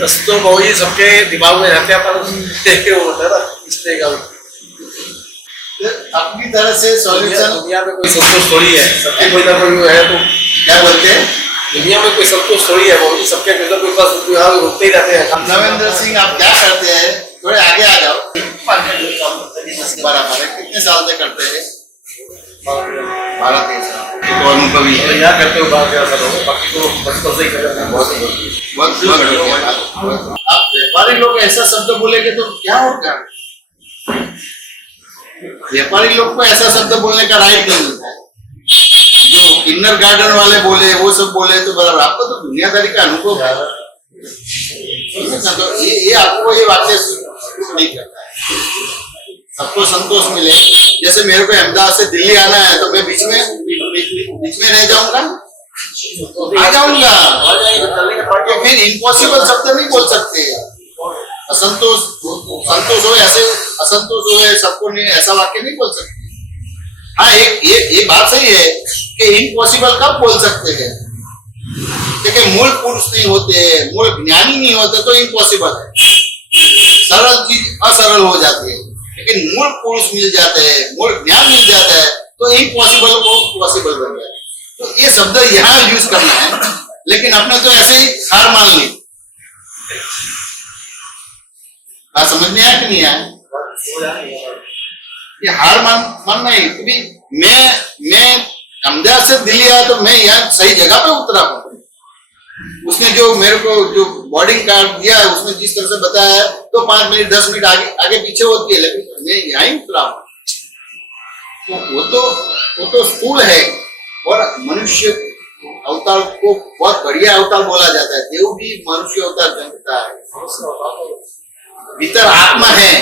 बस तो वही सबके दिमाग में रहते हैं, पर देख के वो होता है ना, इसलिए का अपनी तरह से सॉल्यूशन। दुनिया में कोई संतोष थोड़ी है, सबके कोई ना कोई है। तो क्या बोलते हैं, दुनिया में कोई संतोष थोड़ी है, वो सबके कोई ना कोई पास होते ही रहते हैं। नवेंद्र सिंह आप क्या करते हैं, थोड़े आगे आ जाओ। बराबर है, कितने साल से करते हैं? 12-13 साल तो अनुभवी है। क्या करते हो बात क्या सर, बाकी तो बचपन से ही कर रहे हैं। बहुत आप व्यापारी लोग ऐसा शब्द बोलेंगे तो क्या होगा? व्यापारी लोग को ऐसा शब्द बोलने का राइट नहीं मिलता है। जो किन्नर गार्डन वाले बोले, वो सब बोले तो बराबर। आपको तो दुनियादारी का अनुभव है, तो ये आपको ये वाक्य नहीं करता है। सबको संतोष मिले। जैसे मेरे को अहमदाबाद से दिल्ली आना है तो मैं बीच में रह जाऊंगा, आ जाऊंगा। तो फिर इम्पॉसिबल शब्द नहीं बोल सकते। असंतोष संतोष हो, ऐसे असंतोष हो, सबको नहीं, ऐसा वाक्य नहीं बोल सकते। हाँ, ये बात सही है कि इम्पॉसिबल कब बोल सकते हैं, क्योंकि मूल पुरुष नहीं होते, मूल ज्ञानी नहीं होते तो इम्पॉसिबल है। सरल चीज असरल हो जाती है, लेकिन मूल पुरुष मिल जाते हैं, मूल ज्ञान मिल जाता है तो इम्पॉसिबल को पॉसिबल बन जाता है। तो ये शब्द यहाँ यूज करना है, लेकिन अपने तो ऐसे ही हार मान ली। बात समझ में आया कि नहीं आया? ये हार मानना है। क्योंकि मैं अहमदाबाद से दिल्ली आया तो मैं यहाँ सही जगह पे उतरा हूँ। उसने जो मेरे को जो बोर्डिंग कार्ड दिया है, उसमें जिस तरह से बताया है, तो 5 मिनट 10 मिनट आगे पीछे होती है, लेकिन मैं यहाँ ही उतरा हूँ। तो वो तो स्थूल है। और मनुष्य अवतार को बहुत बढ़िया अवतार बोला जाता है। देव भी मनुष्य अवतार जनता है। भीतर आत्मा है,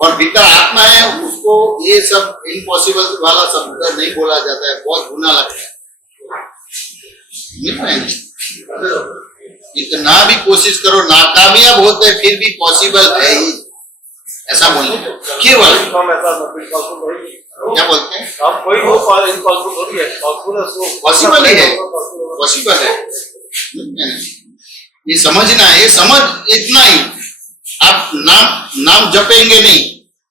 और भीतर आत्मा है, उसको ये सब इम्पॉसिबल वाला शब्द नहीं बोला जाता है, बहुत गुना लगता है। इतना भी कोशिश करो, नाकामयाब होते फिर भी पॉसिबल है ही, ऐसा बोलने केवल क्या बोलते हैं, पॉसिबल ही है, पॉसिबल है। ये समझना है, ये समझ इतना ही। आप नाम जपेंगे नहीं,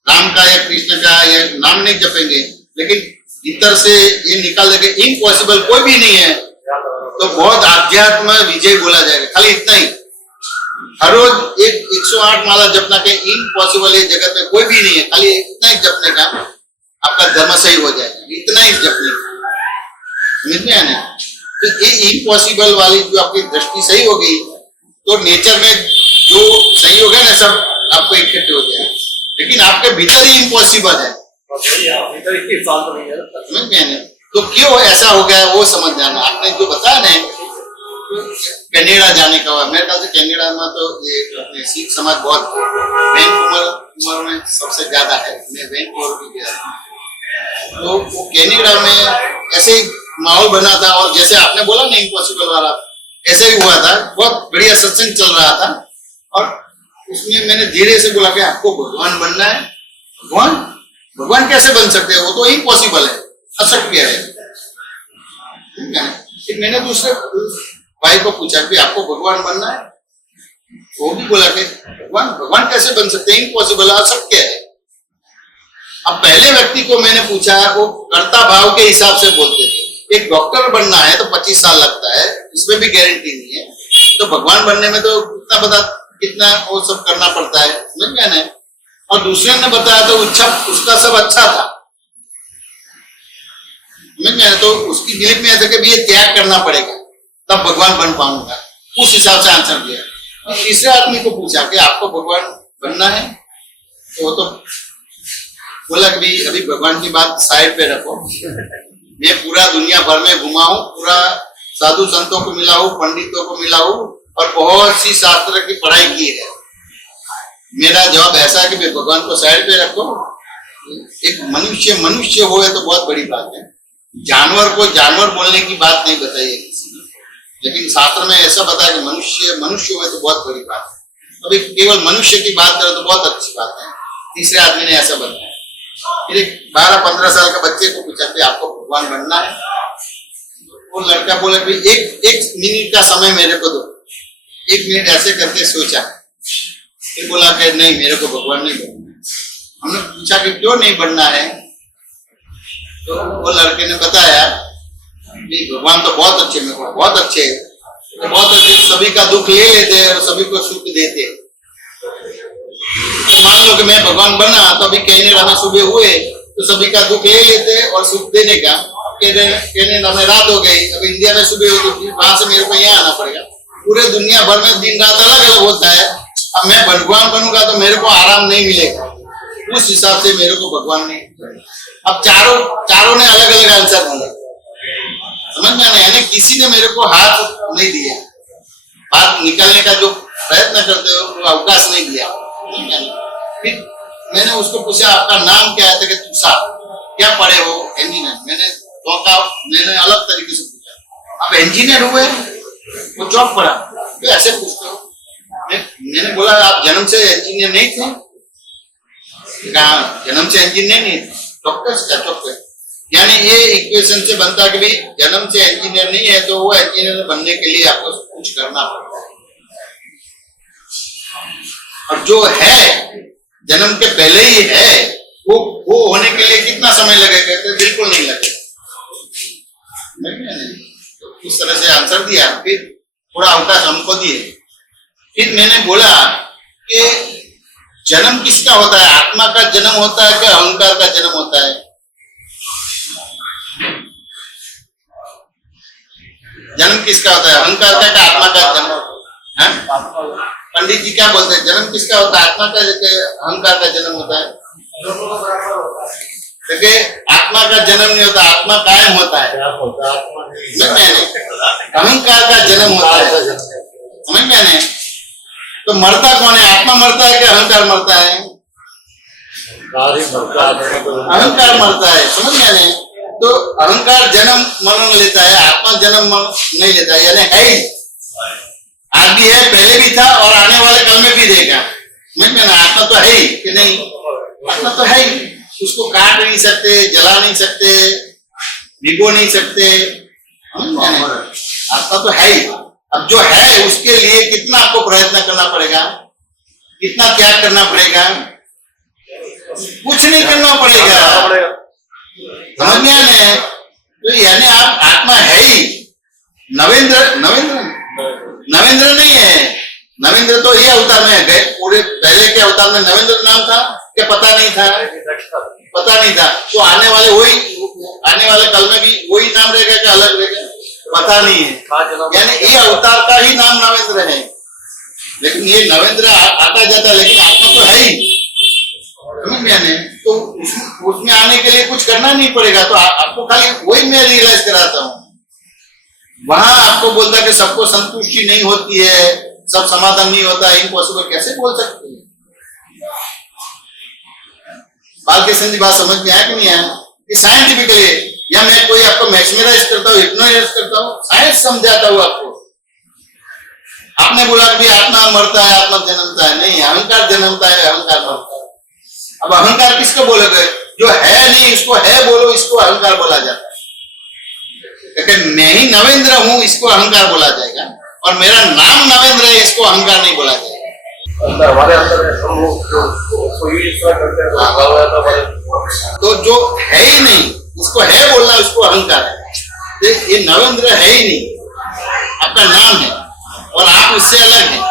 राम का या कृष्ण का या नाम नहीं जपेंगे, लेकिन भीतर से ये निकाल देंगे इम्पॉसिबल कोई भी नहीं है, तो बहुत आध्यात्म विजय बोला जाएगा। खाली इतना ही, हर रोज 108 माला जपना के इम्पॉसिबल है जगत में कोई भी नहीं है, खाली इतना ही जपने का आपका धर्म सही हो जाएगा। इतना ही जपने का, समझ में आने। तो ये इम्पॉसिबल वाली जो आपकी दृष्टि सही हो गई, तो नेचर में जो सही हो गया ना, सब आपको इकट्ठे हो जाएगा। लेकिन आपके भीतर ही इम्पॉसिबल है, समझ में आने। तो क्यों ऐसा हो गया वो समझ जाना। आपने जो बताया ना कनाडा जाने का हुआ, मेरे ख्याल से कनाडा में तो ये अपने सिख समाज बहुत वैंकूवर में सबसे ज्यादा है। मैं वैंकूवर भी गया, तो वो कनाडा में ऐसे ही माहौल बना था, और जैसे आपने बोला ना इम्पॉसिबल वाला, ऐसे ही हुआ था। बहुत बढ़िया सत्संग चल रहा था, और उसमें मैंने धीरे से बोला कि आपको भगवान बनना है। भगवान कैसे बन सकते हैं, वो तो इम्पॉसिबल है, अशक्य है। फिर मैंने दूसरे भाई को पूछा कि आपको भगवान बनना है, वो भी बोला कि भगवान कैसे बन सकते हैं, इम्पॉसिबल, अशक्य है। अब पहले व्यक्ति को मैंने पूछा, वो कर्ता भाव के हिसाब से बोलते थे। एक डॉक्टर बनना है तो 25 साल लगता है, इसमें भी गारंटी नहीं है, तो भगवान बनने में तो कितना वो सब करना पड़ता है, समझ गए ना। और दूसरे ने बताया तो उसका सब अच्छा था, समझ गए। तो उसकी दिल में ऐसा कि ये त्याग करना पड़ेगा तब भगवान बन पाऊंगा, उस हिसाब से आंसर दिया। तीसरे आदमी को पूछा कि आपको भगवान बनना है, तो वो तो बोला कि अभी भगवान की बात साइड पे रखो, मैं पूरा दुनिया भर में घुमा हूं, पूरा साधु संतों को मिला हूं, पंडितों को मिला हूं, और बहुत सी शास्त्र की पढ़ाई की है। मेरा जवाब ऐसा है कि भगवान को साइड पे रखो। एक मनुष्य हो तो बहुत बड़ी बात है। जानवर को जानवर बोलने की बात नहीं बताई है किसी ने, लेकिन शास्त्र में ऐसा बताया कि मनुष्य हुए तो बहुत बड़ी बात है। अभी केवल मनुष्य की बात करें तो बहुत अच्छी बात है। तीसरे आदमी ने ऐसा बताया। फिर एक 12-15 साल का बच्चे को पूछा कि आपको भगवान बनना है, वो लड़का बोला कि एक मिनट का समय मेरे को दो, एक मिनट ऐसे करके सोचा, फिर बोला कि नहीं, मेरे को भगवान नहीं बनना। हमने पूछा कि क्यों नहीं बनना है, तो वो लड़के ने बताया कि भगवान तो बहुत अच्छे, मेरे को बहुत अच्छे है, तो बहुत अच्छे, सभी का दुख ले लेते हैं और सभी को सुख देते हैं। तो मान लो कि मैं भगवान बना, तो अभी कहने में सुबह हुए तो सभी का दुख ले लेते और सुख देने का, कहने में रात हो गई, अब इंडिया में सुबह हो गई, वहां से मेरे को यहाँ आना पड़ेगा। पूरे दुनिया भर में दिन रात अलग अलग होता है, अब मैं भगवान बनूंगा तो मेरे को आराम नहीं मिलेगा, उस हिसाब से मेरे को भगवान नहीं। अब चारों ने अलग अलग आंसर दिया, समझ में आने, यानी किसी ने मेरे को हाथ नहीं दिया, हाथ निकालने का जो प्रयत्न करते हो वो अवकाश नहीं दिया। फिर मैंने उसको पूछा आपका नाम क्या है, तो तुषार, क्या पढ़े हो, इंजीनियर। मैंने अलग तरीके से पूछा, आप इंजीनियर हुए, वो जॉब पढ़ा, तो ऐसे पूछते हो। मैंने बोला आप जन्म से इंजीनियर नहीं थे, कहा जन्म से इंजीनियर नहीं थे, डॉक्टर। यानी ये इक्वेशन से बनता है कि भाई जन्म से इंजीनियर नहीं है तो वो इंजीनियर बनने के लिए आपको कुछ करना पड़ता है, और जो है जन्म के पहले ही है वो होने के लिए कितना समय लगेगा, तो बिल्कुल नहीं लगेगा। तो उस तरह से आंसर दिया, फिर थोड़ा अवकाश हमको दिए। फिर मैंने बोला कि जन्म किसका होता है, आत्मा का जन्म होता है कि अहंकार का जन्म होता है? जन्म किसका होता है, अहंकार का कि आत्मा का जन्म? पंडित जी क्या बोलते हैं, जन्म किसका होता है, आत्मा का कि अहंकार का जन्म होता है? क्योंकि आत्मा का जन्म नहीं होता, आत्मा कायम होता है, अहंकार का जन्म होता है, समझ में आने। तो मरता कौन है, आत्मा मरता है कि अहंकार मरता है? अहंकार मरता है, समझ में आने। तो अहंकार जन्म मरण लेता है, आत्मा जन्म नहीं लेता है, यानी है ही, आज भी है, पहले भी था और आने वाले कल में भी रहेगा, समझ में ना। आत्मा तो है ही कि नहीं, आत्मा तो है ही, उसको काट नहीं सकते, जला नहीं सकते, भिगो नहीं सकते, आत्मा तो है ही। अब जो है उसके लिए कितना आपको प्रयत्न करना पड़ेगा, कितना त्याग करना पड़ेगा? कुछ नहीं करना पड़ेगा, समझ में आने। तो यानी आप आत्मा है ही, नवेंद्र नहीं है, नवेंद्र तो ये अवतार में गए, पूरे पहले के अवतार में नवेंद्र नाम था क्या, पता नहीं था, पता नहीं था। तो आने वाले कल में भी वही नाम रहेगा क्या अलग रहेगा, पता नहीं है। यानी ये अवतार का ही नाम नवेंद्र है, लेकिन ये नवेंद्र आता जाता, लेकिन आत्मा तो है ही, समझ में आने। तो उसमें आने के लिए कुछ करना नहीं पड़ेगा, तो आपको खाली वही मैं रियलाइज कराता हूँ। वहां आपको बोलता कि सबको संतुष्टि नहीं होती है, सब समाधान नहीं होता, इम्पॉसिबल कैसे बोल सकते हैं? बालकृष्ण जी बात समझ में आया कि नहीं आया? कि साइंटिफिकली, या मैं कोई आपको मैक्सिमराइज करता हूँ, हिप्नोटाइज करता हूँ, साइंस समझाता हूँ आपको। आपने बोला कि आत्मा मरता है, आत्मा जन्मता है, नहीं, अहंकार जन्मता है, अहंकार मरता है। अब अहंकार किसको बोलोगे, जो है नहीं उसको है बोलो, इसको अहंकार बोला जाता है। क्योंकि मैं ही नवेंद्र हूं, इसको अहंकार बोला जाएगा, और मेरा नाम नवेंद्र है, इसको अहंकार नहीं बोला जाएगा। हमारे अंदर हम लोग जो करते हैं, तो जो है ही नहीं उसको है बोलना, उसको अहंकार है। ये नवेंद्र है ही नहीं, आपका नाम है और आप उससे अलग हैं,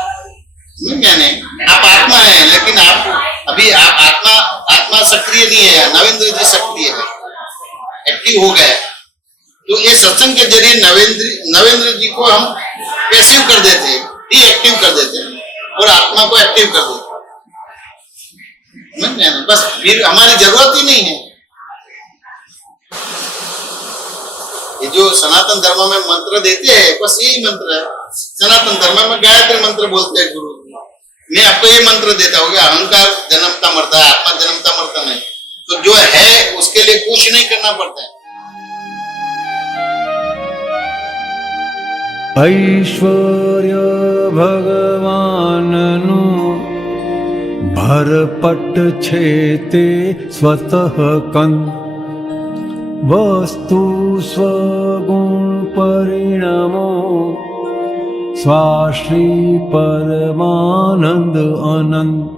यानी आप आत्मा है, लेकिन आप अभी आप आत्मा सक्रिय नहीं है, नवेंद्र जी सक्रिय है, एक्टिव हो गए। तो ये सत्संग के जरिए नवेंद्र जी को हम पैसिव कर देते हैं, डीएक्टिव कर देते हैं, और आत्मा को एक्टिव कर देते हैं, बस फिर हमारी जरूरत ही नहीं है। ये जो सनातन धर्म में मंत्र देते हैं, बस यही मंत्र है। सनातन धर्म में गायत्री मंत्र बोलते हैं गुरु। मैं आपको ये मंत्र देता हूँ कि अहंकार जन्मता मरता है, आत्मा जन्मता मरता नहीं। तो जो है उसके लिए कुछ नहीं करना पड़ता है। ऐश्वर्य भगवाननु भरपट छेते स्वतः कन् वस्तु स्वगुण परिणामो स्वाश्री परमानंद अनंत